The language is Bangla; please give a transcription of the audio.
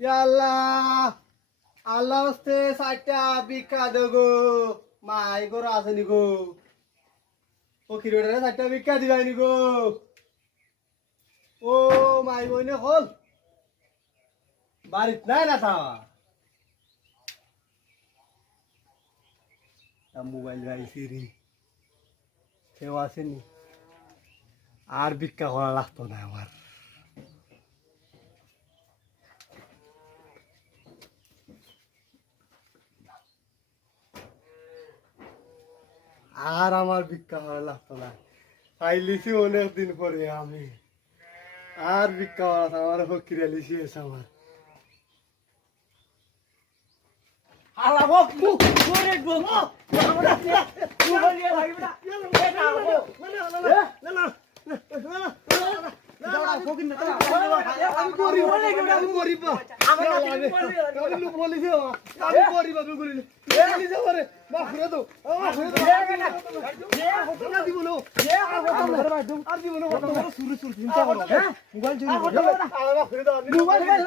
আল্লাহ আল্লাহ হস্তে সাইটটা ভিক্ষা দেগো মাই গো আসেনি গো ফকির বেটারে সাইটটা ভিক্ষা দিবাইনি গো ও মাই বইনে হল বাড়িত নাই না তা মোবাইল গাইছি রে কেউ আসেনি আর ভিক্ষা করা লাগতো না আমার আর আমার ভিক্ষা করা লাগতো না পাইলিছি অনেক দিন পরে আমি আর ভিক্ষা করা আমার ফকিরে লিছি এসে আমার মোবাইল